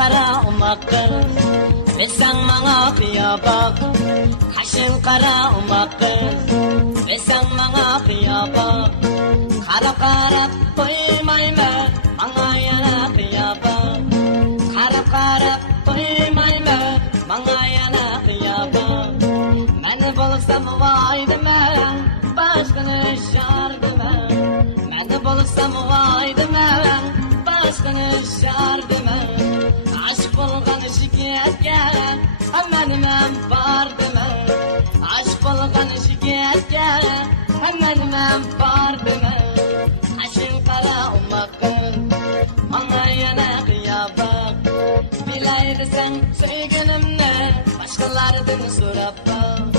qara umaqqın Besan mana qiya baq Qaşın qara umaqqın Besan mana qiya baq Qara qarab qo'ymayman Manga yana qiya baq Qara qarab qo'ymayman Manga yana qiya baq Men bo'lsam voy deman Boshqani shar deman Men bo'lsam voy deman Boshqani shar deman Aşk bo'lgan shikayatga hamma nimam bor deman Aşk bo'lgan shikayatga hamma nimam bor deman Qashing qara umaqqin Manga yana qiya baq Bilay desang sevganimni boshqalardan so'rab baq